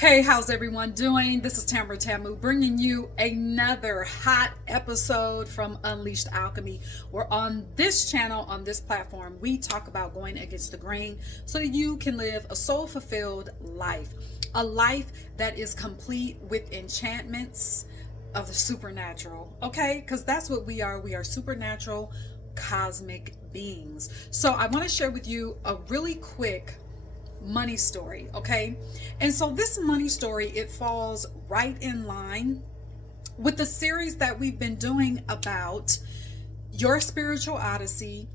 Hey, how's everyone doing? This is Tamara Tamu bringing you another hot episode from Unleashed Alchemy. Where on this channel, on this platform, we talk about going against the grain so that you can live a soul-fulfilled life. A life that is complete with enchantments of the supernatural, okay? Because that's what we are. We are supernatural cosmic beings. So I want to share with you a really quick money story, okay? And so this money story, it falls right in line with the series that we've been doing about your spiritual odyssey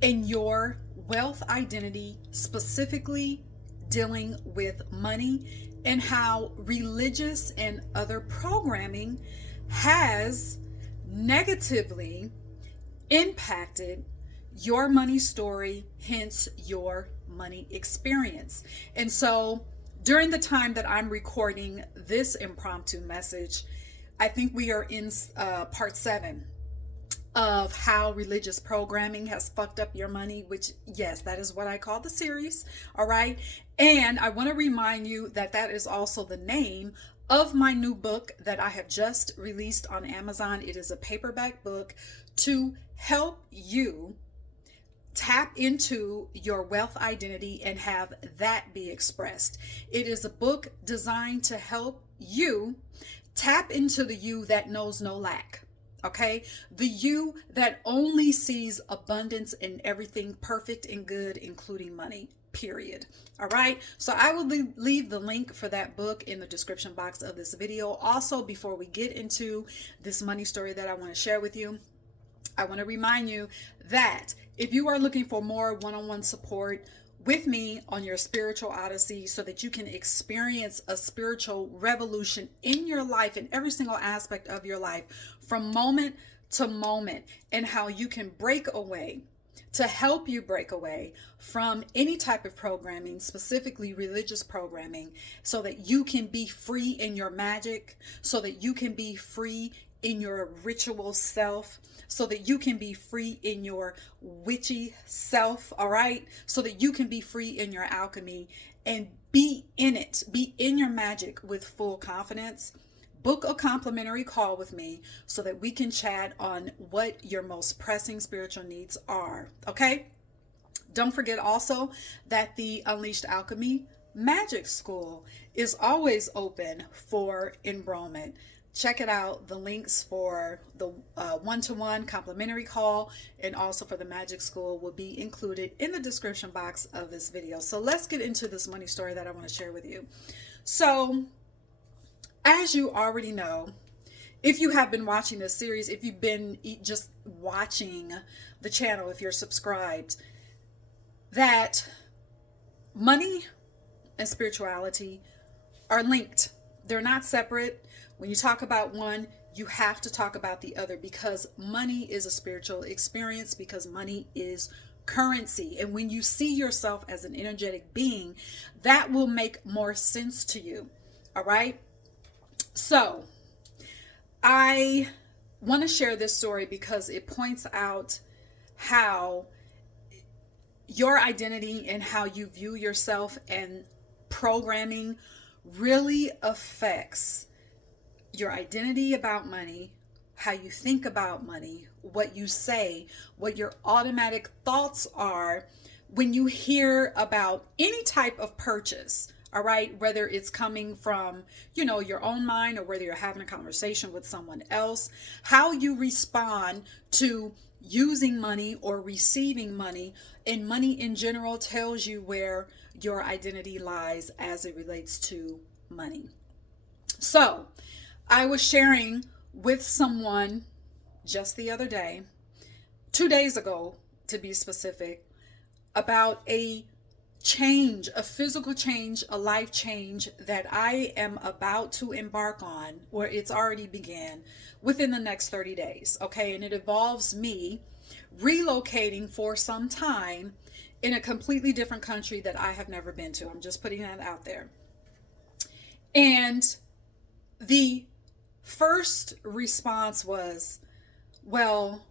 and your wealth identity, specifically dealing with money and how religious and other programming has negatively impacted your money story, hence your money experience. And so during the time that I'm recording this impromptu message, I think we are in part 7 of how religious programming has fucked up your money, which, yes, that is what I call the series. All right. And I want to remind you that that is also the name of my new book that I have just released on Amazon. It is a paperback book to help you tap into your wealth identity and have that be expressed. It is a book designed to help you tap into the you that knows no lack. Okay? The you that only sees abundance in everything perfect and good, including money. Period. All right. So I will leave the link for that book in the description box of this video. Also, before we get into this money story that I want to share with you, I want to remind you that if you are looking for more one-on-one support with me on your spiritual odyssey so that you can experience a spiritual revolution in your life, in every single aspect of your life, from moment to moment, and how you can break away, to help you break away from any type of programming, specifically religious programming, so that you can be free in your magic, so that you can be free in your ritual self, so that you can be free in your witchy self, all right? So that you can be free in your alchemy and be in it, be in your magic with full confidence. Book a complimentary call with me so that we can chat on what your most pressing spiritual needs are, okay? Don't forget also that the Unleashed Alchemy Magic School is always open for enrollment. Check it out. The links for the one-to-one complimentary call and also for the Magic School will be included in the description box of this video. So let's get into this money story that I want to share with you. So, as you already know, if you have been watching this series, if you've been just watching the channel, if you're subscribed, that money and spirituality are linked. They're not separate. When you talk about one, you have to talk about the other, because money is a spiritual experience, because money is currency. And when you see yourself as an energetic being, that will make more sense to you. All right. So I want to share this story because it points out how your identity and how you view yourself and programming really affects your identity about money, how you think about money, what you say, what your automatic thoughts are when you hear about any type of purchase. All right, whether it's coming from, your own mind, or whether you're having a conversation with someone else, how you respond to using money or receiving money, and money in general tells you where your identity lies as it relates to money. So I was sharing with someone just the other day, 2 days ago to be specific, about a change, a physical change, a life change that I am about to embark on, or it's already began within the next 30 days. Okay. And it involves me relocating for some time in a completely different country that I have never been to. I'm just putting that out there. And the first response was, well,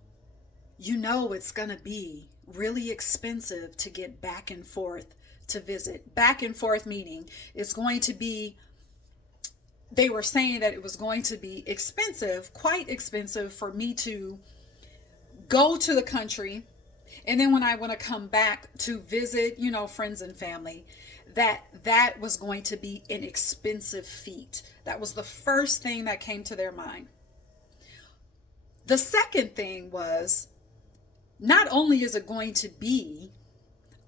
it's going to be really expensive to get back and forth to visit. Back and forth meaning it's going to be they were saying that it was going to be expensive, quite expensive, for me to go to the country. And then when I want to come back to visit, friends and family, that was going to be an expensive feat. That was the first thing that came to their mind. The second thing was, not only is it going to be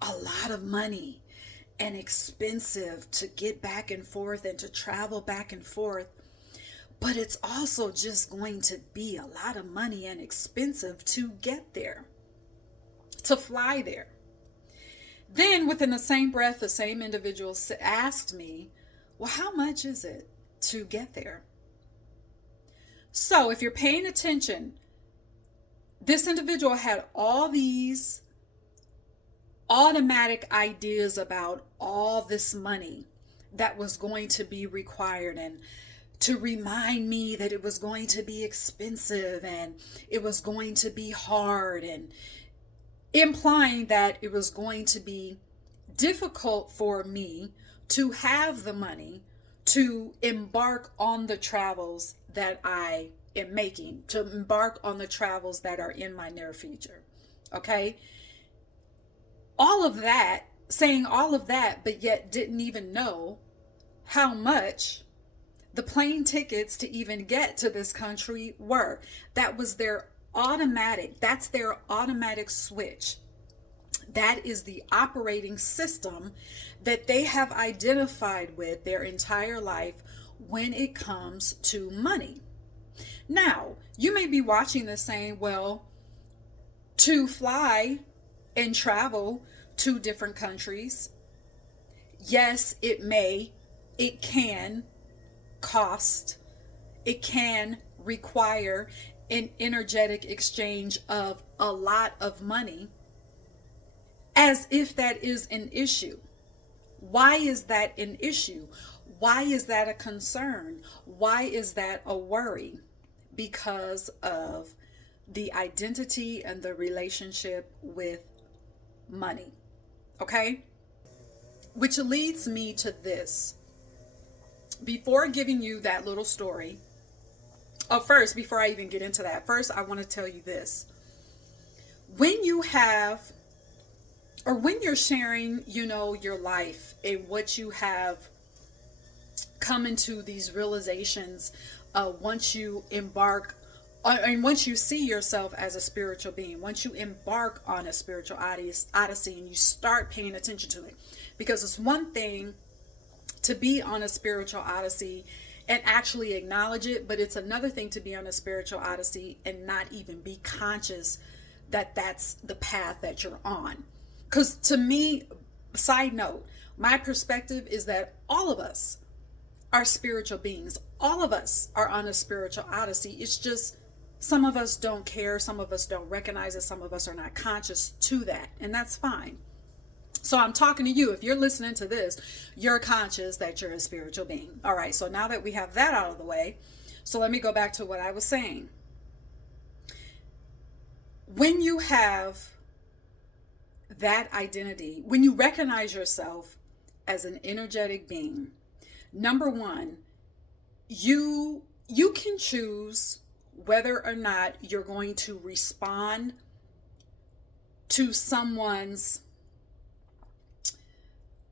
a lot of money and expensive to get back and forth and to travel back and forth, but it's also just going to be a lot of money and expensive to get there, to fly there. Then within the same breath, the same individual asked me, well, how much is it to get there? So if you're paying attention, this individual had all these automatic ideas about all this money that was going to be required, and to remind me that it was going to be expensive and it was going to be hard, and implying that it was going to be difficult for me to have the money to embark on the travels that I am making, to embark on the travels that are in my near future. Okay? All of that, saying all of that, but yet didn't even know how much the plane tickets to even get to this country were. That was their automatic, that's their automatic switch. That is the operating system that they have identified with their entire life when it comes to money. Now, you may be watching this saying, well, to fly and travel to different countries, yes, it can cost, it can require an energetic exchange of a lot of money, as if that is an issue. Why is that an issue? Why is that a concern? Why is that a worry? Because of the identity and the relationship with money. Okay? Which leads me to this. Before giving you that little story, first, before I even get into that, first I want to tell you this. When you have, or when you're sharing, your life and what you have come into these realizations, once you embark and once you see yourself as a spiritual being, once you embark on a spiritual odyssey and you start paying attention to it, because it's one thing to be on a spiritual odyssey and actually acknowledge it, but it's another thing to be on a spiritual odyssey and not even be conscious that that's the path that you're on. Because to me, side note, my perspective is that all of us are spiritual beings. All of us are on a spiritual odyssey. It's just some of us don't care, some of us don't recognize it, some of us are not conscious to that, and that's fine. So I'm talking to you. If you're listening to this, you're conscious that you're a spiritual being. All right, so now that we have that out of the way, so let me go back to what I was saying. When you have that identity, when you recognize yourself as an energetic being, number one, you can choose whether or not you're going to respond to someone's,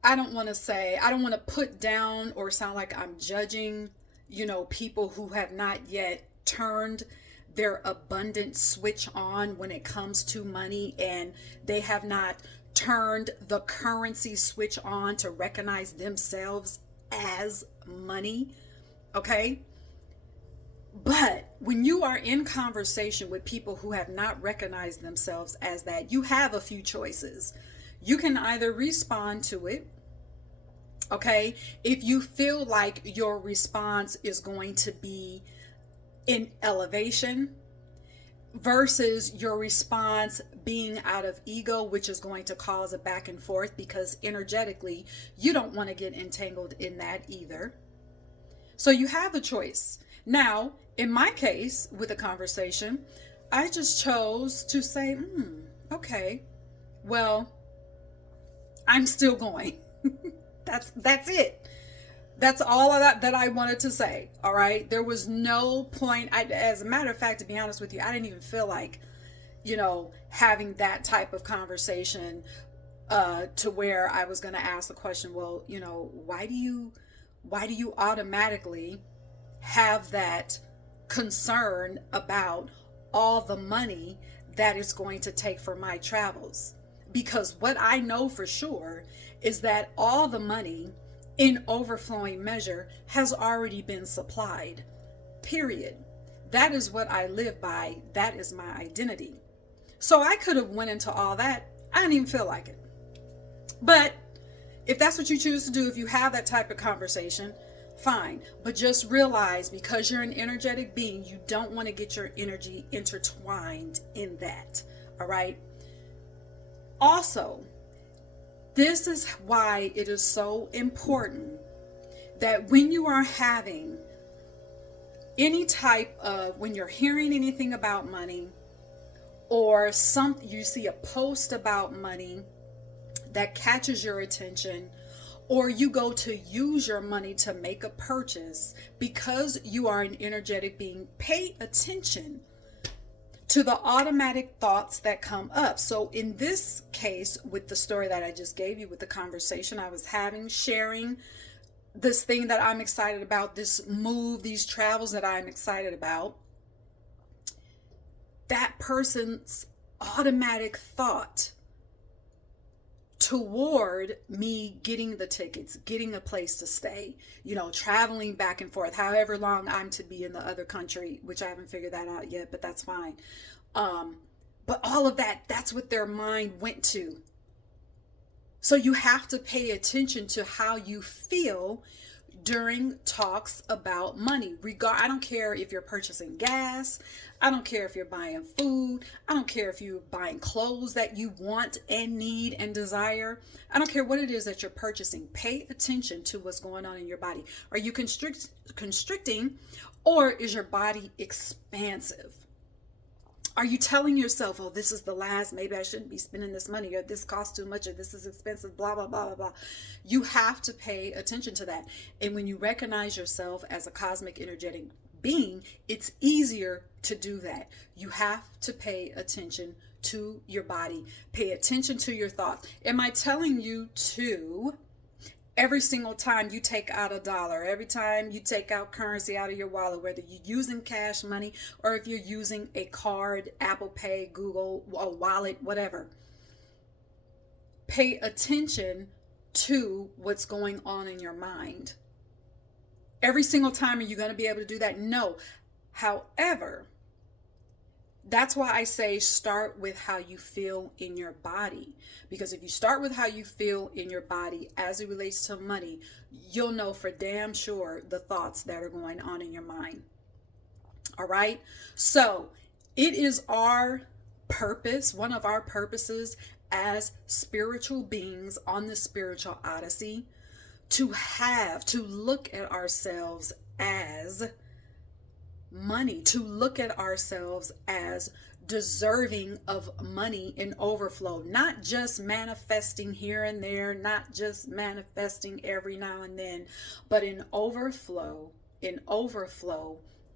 I don't want to put down or sound like I'm judging, people who have not yet turned their abundant switch on when it comes to money, and they have not turned the currency switch on to recognize themselves as money. Okay? But when you are in conversation with people who have not recognized themselves as that, you have a few choices. You can either respond to it, okay, if you feel like your response is going to be in elevation, versus your response being out of ego, which is going to cause a back and forth, because energetically you don't want to get entangled in that either. So you have a choice. Now, in my case with the conversation, I just chose to say, okay, well, I'm still going. That's it. That's all of that I wanted to say. All right. There was no point. As a matter of fact, to be honest with you, I didn't even feel like, having that type of conversation to where I was going to ask the question, well, why do you automatically have that concern about all the money that it's going to take for my travels? Because what I know for sure is that all the money in overflowing measure has already been supplied. Period. That is what I live by. That is my identity. So I could have went into all that. I didn't even feel like it. But if that's what you choose to do, if you have that type of conversation, fine. But just realize, because you're an energetic being, you don't want to get your energy intertwined in that. All right. Also, this is why it is so important that when you are having any type of, when you're hearing anything about money, or you see a post about money that catches your attention, or you go to use your money to make a purchase, because you are an energetic being, pay attention to the automatic thoughts that come up. So in this case, with the story that I just gave you, with the conversation I was having, sharing this thing that I'm excited about, this move, these travels that I'm excited about, that person's automatic thought toward me getting the tickets, getting a place to stay, traveling back and forth, however long I'm to be in the other country, which I haven't figured that out yet, but that's fine. But all of that, that's what their mind went to. So you have to pay attention to how you feel during talks about money. I don't care if you're purchasing gas. I don't care if you're buying food. I don't care if you're buying clothes that you want and need and desire. I don't care what it is that you're purchasing. Pay attention to what's going on in your body. Are you constricting, or is your body expansive? Are you telling yourself, oh, this is the last, maybe I shouldn't be spending this money, or this costs too much, or this is expensive, blah, blah, blah, blah, blah. You have to pay attention to that. And when you recognize yourself as a cosmic energetic being, it's easier to do that. You have to pay attention to your body. Pay attention to your thoughts. Am I telling you to, every single time you take out $1, every time you take out currency out of your wallet, whether you're using cash money or if you're using a card, Apple Pay, Google, a wallet, whatever, pay attention to what's going on in your mind. Every single time, are you going to be able to do that? No. However, that's why I say start with how you feel in your body. Because if you start with how you feel in your body as it relates to money, you'll know for damn sure the thoughts that are going on in your mind. All right? So it is our purpose, one of our purposes as spiritual beings on the spiritual Odyssey, to look at ourselves as money, to look at ourselves as deserving of money in overflow, not just manifesting here and there, not just manifesting every now and then, but in overflow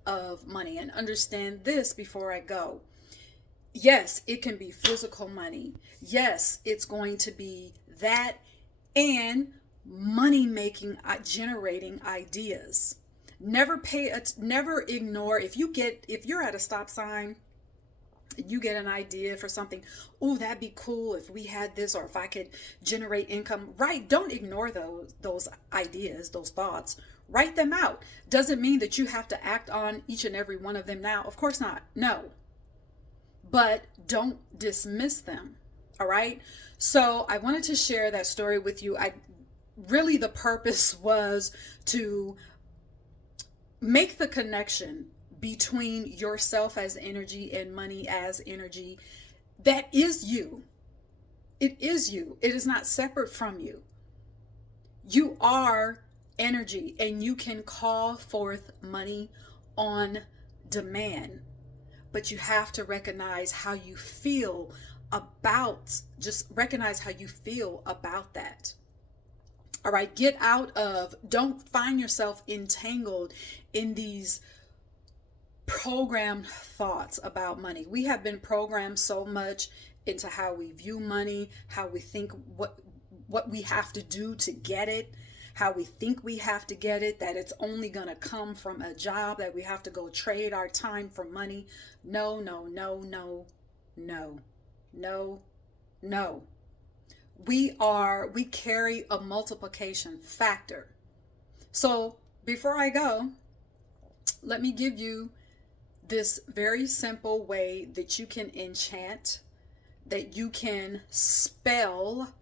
of money. And understand this before I go. Yes, it can be physical money. Yes, it's going to be that, and money making, generating ideas. Never ignore, if you're at a stop sign, you get an idea for something, oh, that'd be cool if we had this, or if I could generate income, right? Don't ignore those ideas, those thoughts. Write them out. Doesn't mean that you have to act on each and every one of them now. Of course not. No. But don't dismiss them. All right. So I wanted to share that story with you. Really, the purpose was to make the connection between yourself as energy and money as energy. That is you. It is you. It is not separate from you. You are energy, and you can call forth money on demand. But you have to recognize how you feel about, just recognize how you feel about that. All right, don't find yourself entangled in these programmed thoughts about money. We have been programmed so much into how we view money, how we think what we have to do to get it, how we think we have to get it, that it's only going to come from a job, that we have to go trade our time for money. No, no, no, no, no, no, no. We carry a multiplication factor. So before I go, let me give you this very simple way that you can enchant, that you can spell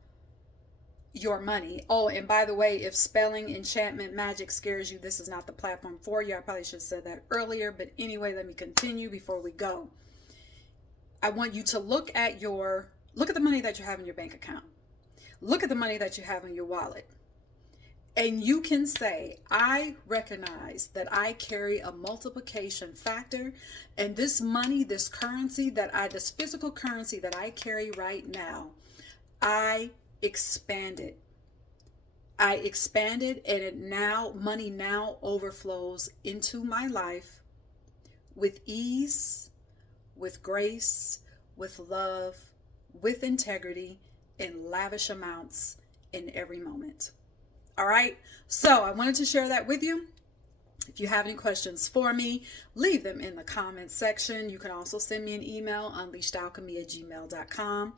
your money. Oh, and by the way, if spelling, enchantment, magic scares you, this is not the platform for you. I probably should have said that earlier, but anyway, let me continue before we go. I want you to look at the money that you have in your bank account. Look at the money that you have in your wallet. And you can say, I recognize that I carry a multiplication factor, and this money, this physical currency that I carry right now, I expanded. I expanded, and money now overflows into my life with ease, with grace, with love, with integrity, in lavish amounts in every moment. All right, so I wanted to share that with you. If you have any questions for me, leave them in the comments section. You can also send me an email, unleashedalchemy@gmail.com.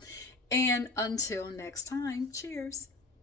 And until next time, cheers.